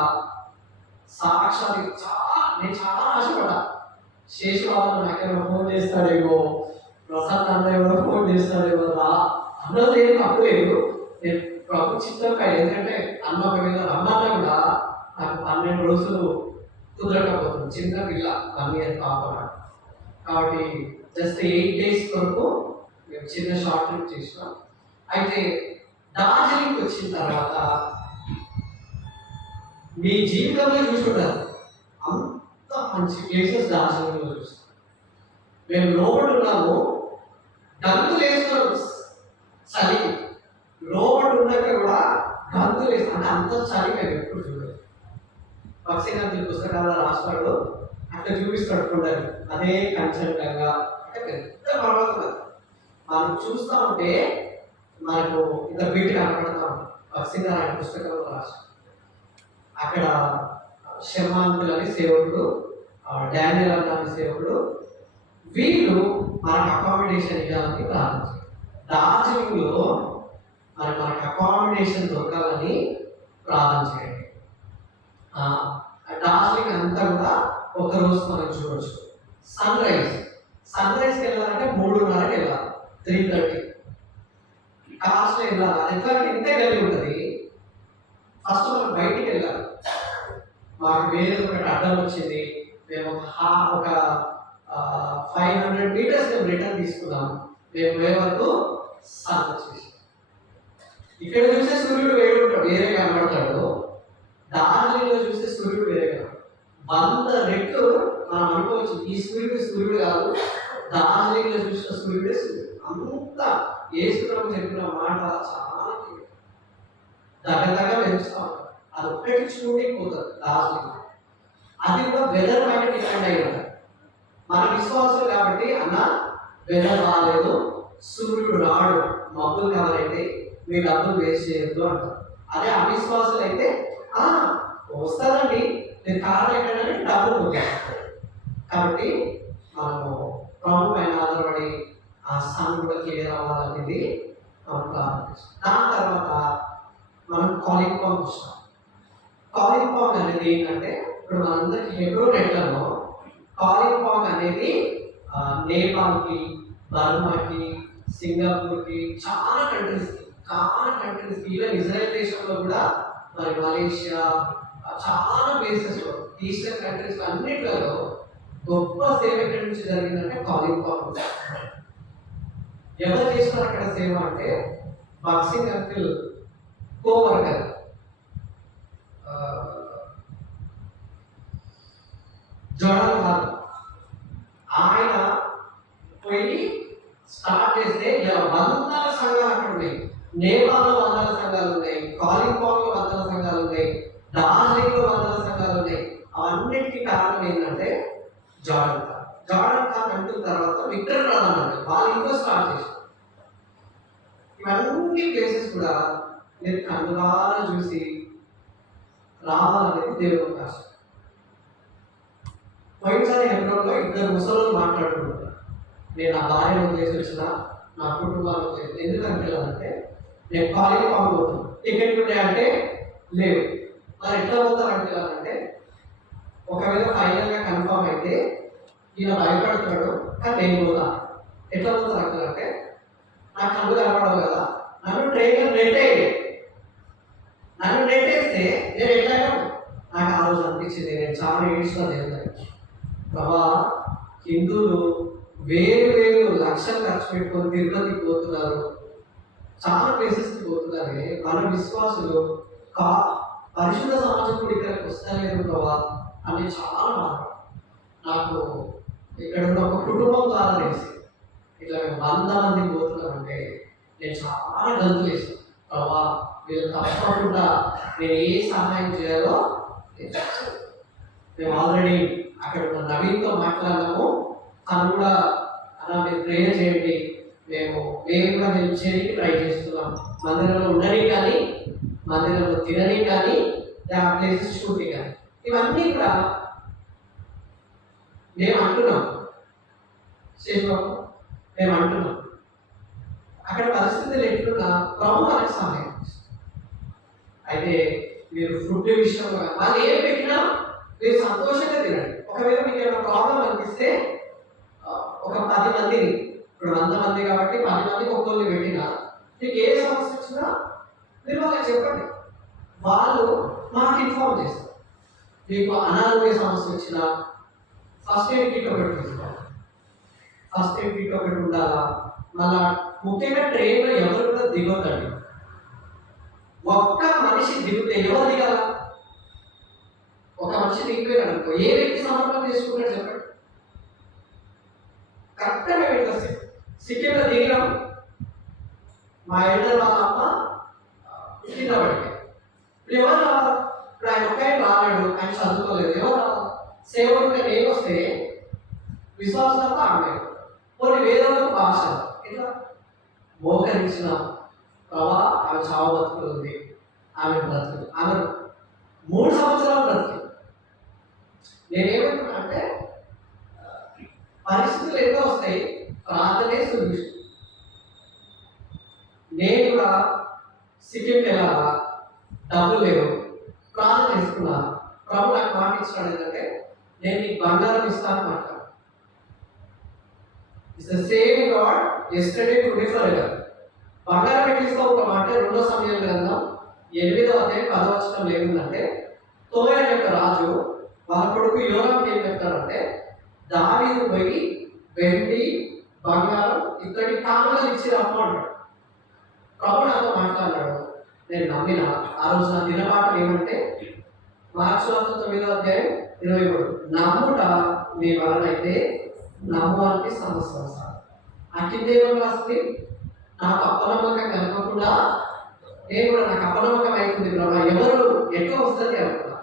సాక్షాత్ నేను చాలా ఆశపడ్డా. శేషు వాళ్ళు నాకేమో ఫోన్ చేస్తాడేమో, ప్రసాద్ అన్న ఎవరో ఫోన్ చేస్తాడేమో, అన్నది ఏం తప్పలేదు. నేను ప్రభు చిత్తం కాదు, ఎందుకంటే అన్న ఒకవేళ రమ్మన్నా కూడా నాకు 12 రోజులు కుదరకపోతుంది. చిన్న పిల్ల 1 year పాప, కాబట్టి జస్ట్ 8 days వరకు మేము చిన్న షార్ట్ ట్రిప్ చేసినాం. అయితే డార్జిలింగ్ వచ్చిన తర్వాత మీ జీవితంలో చూసుకుంటారు అంత మంచి ప్లేసెస్ డార్జిలింగ్లో చూస్తాం. మేము లోపల ఉన్నాము, గంతులు వేస్తున్నాం చలికి, లోపల ఉన్నాక కూడా గంతులు వేస్తాం. అంటే అంత చలి మేము ఎప్పుడు చూడలేదు. పక్షిగంతుల పుస్తకాల్లో రాస్తాడు, అట్లా చూపిస్తాడు కొండలు, అదే కంచంగా. అంటే పెద్ద పర్వతం మనం చూస్తూ ఉంటే మనకు ఇంత బీట్ కనపడతా ఉంటాం. పక్షిగారు పుస్తకంలో రాస్తాడు. అక్కడ శర్మాంతులు అని సేవకుడు, డానియల్ అన్న సేవకుడు, వీళ్ళు మనకు అకామిడేషన్ ఇవ్వాలని ప్రారంభించారు. డార్జిలింగ్లో మనకు అకామిడేషన్ దొరకాలని ప్రారంభించండి. డార్జిలింగ్ అంతా కూడా ఒకరోజు మనం చూడవచ్చు. సన్ రైజ్కి వెళ్ళాలంటే 3:30కి వెళ్ళాలి, 3:30 కార్స్లో వెళ్ళాలి. అది ఎట్లా ఇంతే కలిగి ఉంటుంది. ఫస్ట్ మనం బయటికి వెళ్ళాలి. మాకు వేరే ఒకటి అడ్డం వచ్చింది. మేము ఒక 500 meters మేము రిటర్న్ తీసుకున్నాం. మేము పోయే వరకు సన్ వచ్చేసి. ఇక్కడ చూసే సూర్యుడు వేరే కనబడతాడు, దార్జిలింగ్లో చూసే సూర్యుడు వేరే కనబడతాడు. 100 రెట్లు మనం అనుకోవచ్చు ఈ సూర్యుడు కాదు, దార్జిలింగ్లో చూసిన సూర్యుడే సూర్యుడు. అంత యేసుప్రభు చెప్పిన మాట చాలా దగ్గర పెంచుతా ఉంటారు. అది ఒక్కటి చూడి పోతుంది దార్జిలింగ్. అది కూడా వెదర్ పైన డిపెండ్ అయి ఉంటుంది. మన విశ్వాసం కాబట్టి అన్న వెదర్ రాలేదు, సూర్యుడు రాడు, మబ్బులు కావాలంటే మీ డబ్బులు వేస్ట్ చేయొద్దు అంటారు. అదే అవిశ్వాసాలు అయితే వస్తారండి నేను కారణం ఏంటంటే డబ్బులు కొట్టేస్తారు. కాబట్టి మనము ప్రభు పైన ఆధారపడి ఆ సన్ కూడా క్లియర్ అవ్వాలనేది మనం ప్రారంభిస్తాం. దాని తర్వాత మనం కాలింగ్ ఫామ్ చూస్తాం. కాలింగ్ ఫామ్ అనేది ఏంటంటే ఇప్పుడు మనందరికీ హెబ్రోన్ ఎట్లలో కాలింగ్ ఫామ్ అనేది నేపాల్కి, బర్మాకి, సింగపూర్కి, చాలా కంట్రీస్కి ఈవెన్ ఇజ్రాయెల్ దేశంలో కూడా, మరి మలేషియా, చాలా ప్లేసెస్లో ఈస్టర్న్ కంట్రీస్ అన్నిట్లలో గొప్ప సేవ ఎక్కడి నుంచి జరిగిందంటే కాలింగ్ ఫామ్. ఎవరు చేస్తున్నారు అక్కడ సేవ అంటే boxing uncle co-worker Jordan Khan, ఆయన పోయి స్టార్ట్ చేస్తే 100 సంఘాలు అక్కడ ఉన్నాయి. నేపాల్లో 100 సంఘాలు ఉన్నాయి, కాలింపాంగ్లో 100 సంఘాలు ఉన్నాయి, డార్జిలింగ్లో 100 సంఘాలు ఉన్నాయి. అవన్నిటికీ కారణం ఏంటంటే జార్డన్ ఖాన్ అంటున్న తర్వాత విక్టర్ ప్రాణం అంటే వాళ్ళు ఇంకో స్టార్ట్ చేశారు. ఇవన్నీ ప్లేసెస్ కూడా మీరు కన్నులారా చూసి రావాలనేది దేవుని అవకాశం. పోయినసారి హెబ్రోన్లో 2 ముసలు మాట్లాడుకుంటున్నారు. నేను నా భార్యను వదిలేసి వచ్చిన, నా కుటుంబాన్ని వదిలేసి. ఎందుకంటే నేను కాలింగ్ ఫామ్ పోతున్నాను, టికెట్ ఉన్నాయంటే లేవు. మరి ఎట్లా పోతారంటే అంటే ఒకవేళ ఫైనల్గా కన్ఫామ్ అయితే ఈయన భయపడుతున్నాడు, కానీ నేను పోతా. ఎట్లా పోతారు అంటే నాకు కళ్ళు కనపడవు కదా, నన్ను ట్రైన్లో నెట్టేస్తే నేను ఎట్లాగో నాకు ఆ రోజు అనిపించింది. నేను చాలా ఏడ్చుకున్నాను దేవుని. ప్రభా, హిందువులు వేరు లక్షలు ఖర్చు పెట్టుకొని తిరుపతికి పోతున్నారు, చాలా ప్లేసెస్కి పోతున్నారు. మన విశ్వాసులు పరిశుద్ధ సమాజం కూడా ఇక్కడికి వస్తలేదు ప్రభా అని చాలా బాధ. నాకు ఇక్కడ ఉన్న ఒక కుటుంబం ద్వారా తెలిసి ఇట్లా మేము 100 మందికి పోతున్నామంటే నేను చాలా గంతులు వేసాను. ప్రభా, వీళ్ళు తప్పకుండా నేను ఏ సహాయం చేయాలో మేము ఆల్రెడీ అక్కడ ఉన్న నవీన్తో మాట్లాడినాము. తను కూడా అలా మీరు ప్రేయర్ చేయండి, మేము కూడా హెల్ప్ చేయడానికి ట్రై చేస్తున్నాం. మందిరంలో ఉండని కానీ, మందిరంలో తినని కానీ, ఆ ప్లేసెస్ షూటింగ్ కానీ, ఇవన్నీ కూడా మేము అంటున్నాం. శేషబాబు మేము అంటున్నాం అక్కడ పరిస్థితులు ఎట్లున్నా ప్రభు మనకు సహాయం. అయితే మీరు ఫుడ్ విషయంలో వాళ్ళు ఏం పెట్టినా మీరు సంతోషంగా తినండి. ఒకవేళ మీకు ఏమైనా ప్రాబ్లం అనిపిస్తే ఒక 10 మందిని, ఇప్పుడు 100 మంది కాబట్టి 10 మందికి ఒక్కొక్కరిని పెట్టినా, మీకు ఏ సమస్య వచ్చినా మీరు వాళ్ళకి చెప్పండి, వాళ్ళు మాకు ఇన్ఫార్మ్ చేస్తారు. మీకు అనారోగ్య సమస్య వచ్చినా ఫస్ట్ ఎయిడ్ కిట్ ఒకటి తీసుకోవాలి. ఫస్ట్ ఎయిడ్ కిట్ ఒకటి ఉండాలా. మళ్ళా ముఖ్యంగా ట్రైన్లో ఎవరు కూడా దిగొద్దండి. ఒక్క మనిషి దిగితే ఎవరు దిగాల? ఒక మనిషి దిగిపోయాడు అనుకో, ఏ వ్యక్తి సమర్పణ చేసుకున్నాడు చెప్పండి. కరెక్ట్గా మేము ఇట్లా సిక్కింలో దిగినాం, మా ఎల్డర్ వాళ్ళ అమ్మ కింద పడిపోయి. ఇప్పుడు ఎవరు రావాలి? ఇప్పుడు ఆయన ఒక్క ఆయన రాలేడు, ఆయన చదువుకోలేదు, ఎవరు రావాలి? సేవకుడిగా నేను వస్తే విశ్వాసంతో ఆడలేదు, కొన్ని వేదలకు భాష ఇట్లా మోకరించిన ప్రభా, ఆమె చావు బతుకులు ఉంది, ఆమె బ్రతుకు, ఆమె 3 సంవత్సరాలు బ్రతుకు. నేనేమంటున్నా అంటే పరిస్థితులు ఎన్నో వస్తాయి, ప్రార్థనే సొల్యూషన్. నేను కూడా సిక్కింకి వెళ్ళాలా, డబ్బులు లేవు, ప్రార్థన చేసుకున్నా. ప్రభు నాకు మాట ఇచ్చాడు ఏంటంటే నేను నీకు బంగారం ఇస్తాను మాట్లాడు. It's the same God yesterday today forever. బంగారం పెట్టిస్తా ఒక మాట 2వ సమూయేలు గ్రంథం 8వ అధ్యాయం 10వ వచనంలో ఏముందంటే, తోయ యొక్క రాజు వాళ్ళ కొడుకు యోరాముకి ఏం చెప్తాడంటే, దావీదు పోయి వెండి బంగారం ఇక్కడి కానుకలు ఇచ్చి రమ్మంటాడు. ప్రభు నాతో మాట్లాడాడు, నేను నమ్మిన. ఆ రోజు నా దినపాఠం ఏమంటే మార్చి 9:23 నమ్ముట మీ వలనైతే నమ్మువానికి సమస్య. ఆ కింద ఏమని రాస్తుంది, నాకు అపనమ్మకం కలగకుండా నేను కూడా నాకు అపనమ్మకం అవుతుంది ప్రభా, ఎవరు ఎట్లా వస్తుంది అనుకున్నా.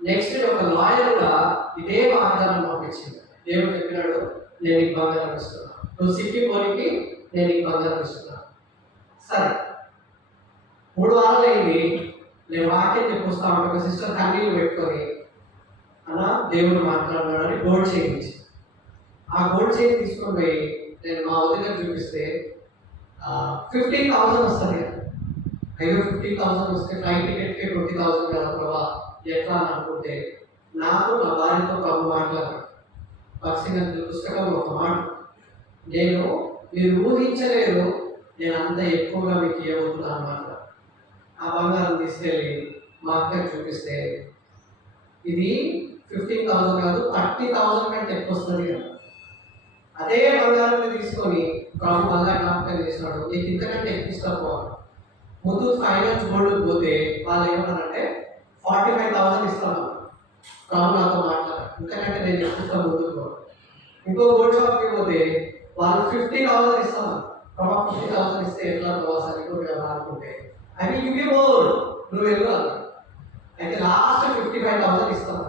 నెక్స్ట్ డే ఒక లాయర్ కూడా ఇదే వాగ్దానం పంపించింది. దేవుడు చెప్పినాడు, నేను నీకు బంగారం ఇస్తున్నా, నువ్వు సిటీ పోనికి నేను నీకు బంగారం ఇస్తున్నా. సరే 3 వారాలు అయింది. నేను వాక్యం చెప్పొస్తా ఉంటే ఒక సిస్టర్ కన్నీళ్ళు పెట్టుకొని, అలా దేవుడు మాట్లాడుతున్నాడని గోల్డ్ చైన్ ఇచ్చి, ఆ గోల్డ్ చైన్ తీసుకొని పోయి నేను మా వదిన చూపిస్తే 15,000 వస్తుంది కదా. అయ్యో 15,000 వస్తే ఫ్లైట్ టికెట్కి 20,000 కదా ప్రభా, ఎట్లా అని అనుకుంటే నాకు నా భార్యతో ప్రభు మాట్లాడారు. భక్సింగ్ పుస్తకంలో ఒక మాట, నేను మీరు ఊహించలేరు నేను అంత ఎక్కువగా మీకు ఇవ్వబోతున్నాను అన్నమాట. ఆ బంగారం తీసుకెళ్ళి మా అక్కకి చూపిస్తే ఇది 15,000 కాదు 30,000 కంటే ఎక్కువ వస్తుంది కదా. అదే బంగారం తీసుకొని ప్రభు మళ్ళా జ్ఞాపకం చేసినాడు, నీకు ఇంతకంటే ఎక్కువ ఇస్తాను. ముందు ఫైనాన్స్ గోల్డ్కి పోతే వాళ్ళు ఏమన్నారంటే 45,000 ఇస్తాను. ప్రభు నాతో మాట్లాడారు, ఇంతకంటే నేను ఎక్కువ ముందుకు పోను. ఇంకో గోల్డ్ షాప్కి పోతే వాళ్ళు 50,000 ఇస్తాను. ప్రభా 50,000 ఇస్తే ఎట్లా ప్రభావ సరిపోతుంది అనుకుంటే అది ఇవి మోర్ నువ్వు వెళ్ళాలి. అయితే లాస్ట్ 55,000 ఇస్తాను.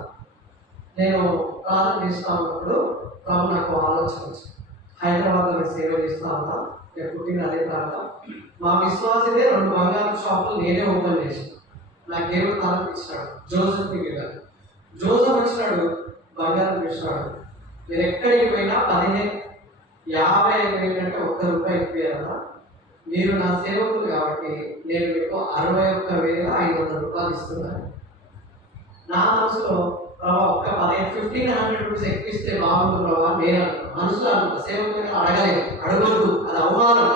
నేను ప్రార్థన చేస్తా ఉన్నప్పుడు ప్రభు నాకు ఆలోచన వచ్చింది, హైదరాబాద్లో సేవ చేస్తా ఉన్నా, నేను పుట్టిన అదే ప్రాంతం. మా విశ్వాసదే 2 బంగారం షాపులు నేనే ఓపెన్ చేసాను. నాకు దేవుడు తలకు ఇచ్చినాడు, జోసెఫ్ గారు. జోసెఫ్ వచ్చినాడు, బంగారం ఇచ్చినాడు. మీరు ఎక్కడికి పోయినా 50 కంటే ₹1 ఎక్కువ. మీరు నా సేవకులు కాబట్టి నేను మీకు 61,500 ఇస్తున్నాను. నా మనసులో ప్రభావ ఒక్క 1,500 రూపీస్ ఎక్కువ ఇస్తే బాగుంది ప్రభావ నేను మనసులో అనుకుంటా. సేవకులు అడగలేదు, అడగొద్దు, అది అవమానం.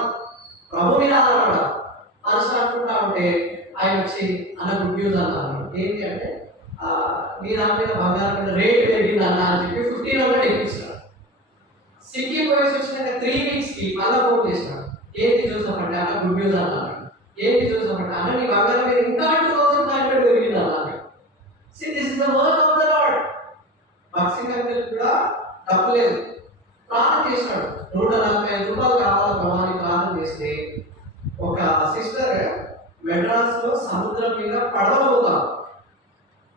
ప్రభు మీద ఆధారపడ మనసులో అనుకుంటా ఉంటే ఆయన వచ్చి అన్న గుడ్ న్యూస్ అన్నారు. ఏంటి అంటే మీ నా మీద బంగారం మీద రేట్ పెరిగింది అన్న అని చెప్పి 1,500 ఎక్కిస్తాడు. సిక్కి పోయేసి వచ్చినాక 3 వీక్స్కి మళ్ళీ ఫోన్ చేసినాడు, ఏంటి చూసామంటే అన్న గుడ్ న్యూస్ అన్నారు. ఏంటి చూసామంటే అన్న నీ బంగారం మీద ఇంకా 2,500 పెరిగింది అన్నారు. See, this is the word of the Lord. భక్సింగ్ అంకుల్ కూడా తప్పలేదు, ప్రార్థన చేసినాడు. 145 రూపాయలు కావాలి ప్రభాని ప్రార్థన చేస్తే ఒక సిస్టర్ మెడ్రాస్లో సముద్రం మీద పడవ పోతాం,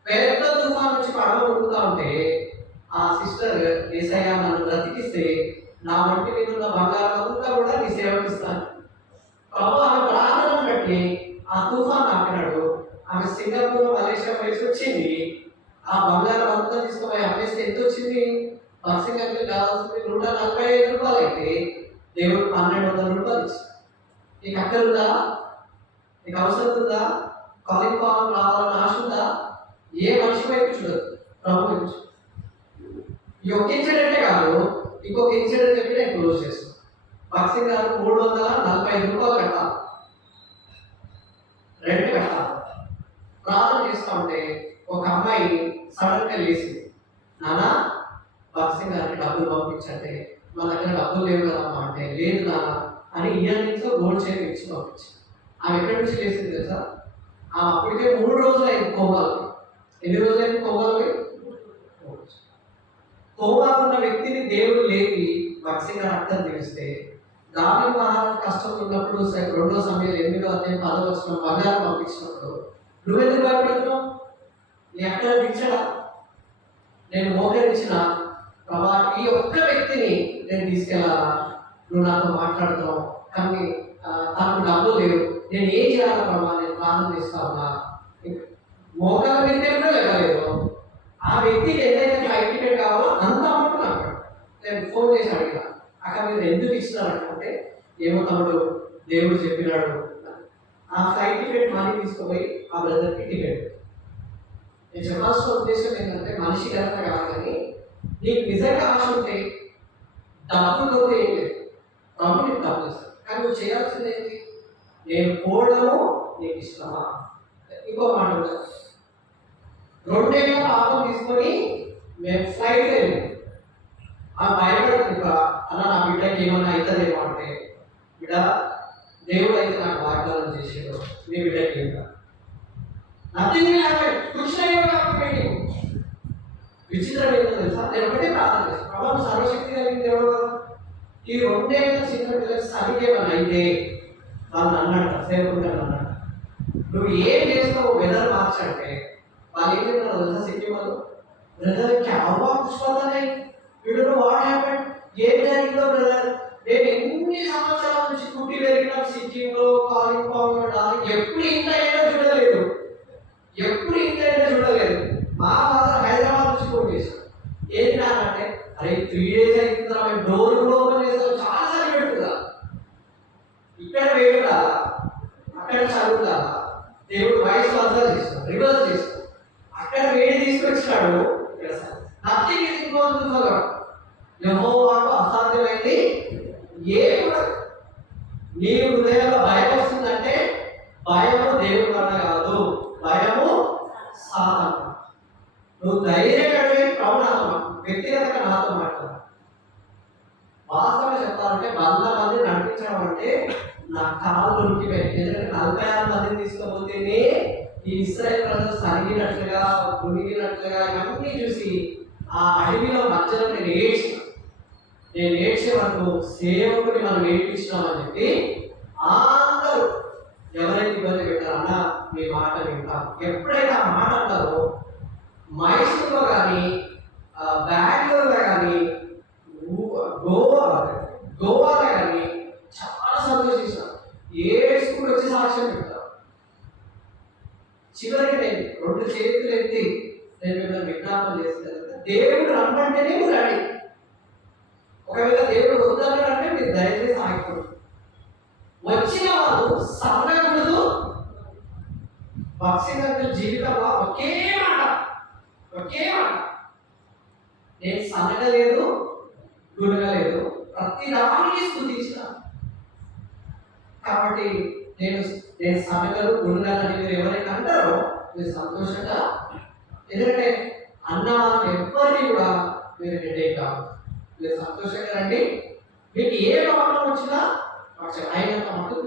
పెద్ద తుఫాన్ నుంచి పడవ ఉడుకుతా ఉంటే ఆ సిస్టర్ ఏసయ్య నన్ను బ్రతికిస్తే నా వంటి మీద ఉన్న బంగారం అంతా కూడా నీ సేవకిస్తాను. ప్రభు ఆమె ప్రార్థనను బట్టి ఆ తుఫాన్ ఆపినాడు. ఆమె సింగపూర్ మలేషియా వయసు వచ్చింది. ఆ బంగారం అంతా తీసుకుపోయి అమ్మేస్తే ఎంత వచ్చింది? భక్సింగ్ అంటే కావాల్సింది 145 రూపాయలు అయితే దేవుడు 1,200 రూపాయలు ఇచ్చింది. నీకు అక్కడ ఉందా? నీకు అవసరం ఉందా? కాలింగ్ పాలన రావాలని ఆశ ఉందా? ఏ మనిషి వైపు చూడదు, ప్రభు వైపు చూడు. ఈ ఒక్క ఇన్సిడెంటే కాదు, ఇంకొక ఇన్సిడెంట్ చెప్పి నేను క్లోజ్ చేస్తాను. భక్సింగ్ గారు 345 రూపాయలు కట్టాలి, రెంట్ కట్టాలి. ప్రార్థన చేస్తూ ఉంటే ఒక అమ్మాయి సడన్గా లేచింది, నాన్న భక్సింగ్ గారికి డబ్బులు పంపించంటే మన దగ్గర డబ్బులు లేవు కదమ్మా అంటే, లేదు నాన్న అని ఇయర్ నుంచి గోల్డ్ చైన్ ఇచ్చి పంపించింది. ఆమె ఎక్కడి నుంచి లేచింది తెలుసా? ఆమె అప్పటికే 3 రోజులు అయింది కోమాలకి. ఎన్ని రోజులు అయింది కోమాలకి? కోమాకున్న వ్యక్తిని దేవుడు లేపి భక్సింగ్ గారు అర్థం తెలిస్తే దావీదు మహారాజు కష్టం ఉన్నప్పుడు 2 సమయాలు 8:10 బంగారం పంపించినప్పుడు నువ్వెందుకు భయపడుతున్నావు? నీ అక్కడ ఇచ్చాడా? నేను మోకరించిన ప్రభా ఈ ఒక్క వ్యక్తిని నేను తీసుకెళ్ళాలా, నువ్వు నాతో మాట్లాడుతున్నావు కానీ తనకు డబ్బులు లేవు, నేను ఏం చేయాలా ప్రభా? నేను ప్రార్థన చేస్తా ఉన్నా, మోకాల వ్యక్తి కూడా లేవలేదు. ఆ వ్యక్తికి ఏదైతే ఫ్లైట్ టికెట్ కావాలో అంత అమౌంట్ నాకు నేను ఫోన్ చేసి అడిగిన, అక్కడ మీరు ఎందుకు ఇచ్చినారంటే ఏమో తమ్ముడు దేవుడు చెప్పినాడు. ఆ ఫ్లైట్ టికెట్ మనీ తీసుకుపోయి ఆ బ్రదర్కి టికెట్. నేను చెప్పాల్సిన ఉద్దేశం ఏంటంటే మనిషి కనుక కాదు, కానీ నీకు నిజంగా ఆశ ఉంటే డబ్బులు కొద్ది ఏం లేదు, ప్రభు నీకు డబ్బులు ఇస్తాను. కానీ నువ్వు చేయాల్సింది ఏంటి? నేను పోవడము నీకు ఇష్టమా? ఇంకో మాట, 2 ఏళ్ళ పాపం తీసుకొని మేము ఫ్లైట్ వెళ్ళాము. ఆ భయపడుతుంది అన్న నా బిడ్డకి ఏమన్నా అవుతుందేమో అంటే, బిడ్డ దేవుడు అయితే నాకు వాగ్దానం చేసాడు, నీ బిడ్డకి ఇంకా నథింగ్ కూర్చుని విచిత్రం ఏంటో తెలుసా? నేను ఒకటే ప్రార్థన చేస్తాను, ప్రభావం సర్వశక్తి కలిగిన దేవుడు కదా, ఈ 2 ఏళ్ళ చిన్న పిల్లలకి సరిగేమని అయితే వాళ్ళు అన్నాడు, సేవకుడు అన్నాడు, నువ్వు ఏం చేస్తావు వెదర్ మార్చ్ అంటే, వాళ్ళు ఏం చెప్తారు తెలుసా? సిక్కిం వాళ్ళు బ్రదర్ క్యావా పుష్పతానే వీడు వాట్ హ్యాపెండ్, ఏం జరిగిందో బ్రదర్, నేను ఎన్ని సంవత్సరాల నుంచి పుట్టి పెరిగిన సిక్కింలో కాలింపాంలో ఎప్పుడు ఇంత అయినా చూడలేదు, ఎప్పుడు ఇంత అయినా చూడలేదు. మా ఫాదర్ హైదరాబాద్ నుంచి ఫోన్ చేశాను, ఏంటి నాకంటే, అరే 3 days అవుతుందా మేము డోర్ ఓపెన్ చేస్తాం, చాలాసార్లు పెడుతుందా, ఇక్కడ వేడు కాదా, అక్కడ చదువు కాదా, దేవుడు వయసు అర్థం చేస్తాం, రివర్స్ చేస్తాం, అక్కడ వేడి తీసుకొచ్చినాడు, ఇక్కడ nothing is impossible for God. యెహోవాకు అసాధ్యమైంది ఏమి ఉండదు. నీ హృదయంలో భయం వస్తుందంటే భయము దేవుడి వల్ల కాదు, భయము సాతాను. నువ్వు ధైర్యంగా ప్రభు నాతో వ్యక్తిగతంగా నాతో మాట్లాడు. వాస్తవంగా చెప్పాలంటే 100 మంది నడిపించడం అంటే నా కాళ్ళు ఉనికిపోయాయి. ఎందుకంటే 46 మందిని తీసుకోబోతేనే ఈ ఇశ్రాయేల్ ప్రజలు సరిగినట్లుగా మునిగినట్లుగా ఇవన్నీ చూసి ఆ అడవిలో మధ్యలో నేను ఏడ్చే వరకు సేవకుని మనం ఏడ్పించినామని చెప్పి అందరూ ఎవరైతే ఇబ్బంది పెట్టారో అన్న మీ మాట వింటాం. ఎప్పుడైతే ఆ మాట అంటారో మైసూర్లో కానీ బెంగళూరులో కానీ గోవాలో కానీ చాలా సంతోషిస్తాను. ఏడ్చుకుని వచ్చి సాక్ష్యం పెడతారు. చివరికి నేను 2 చేతులు ఎత్తి నేను మిమ్మల్ని విజ్ఞాపన చేస్తాను, దేవుడు రమ్మంటేనే మీరు రెడీ. ఒకవేళ దేవుడు వద్దన్నాడంటే మీరు దయచేసి ఆగిపోండి. వచ్చిన వాళ్ళు సన్నగుడు భక్తి జీవితంలో ఒకే మాట, నేను సన్నగలేదు గుణగలేదు, ప్రతి దానికి స్తుతించిన. కాబట్టి నేను సన్నగలు గుణగాలని మీరు ఎవరైనా అంటారో మీరు సంతోషంగా, ఎందుకంటే అన్న ఎవరిని కూడా మీరు హెడేక్ కాదు, మీరు సంతోషంగా రండి. మీకు ఏ ప్రాబ్లం వచ్చినా అయినంత మటుకు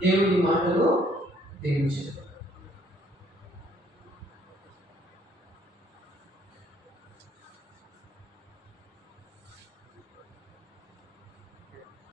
దేవుడి మాటలు దీవించారు.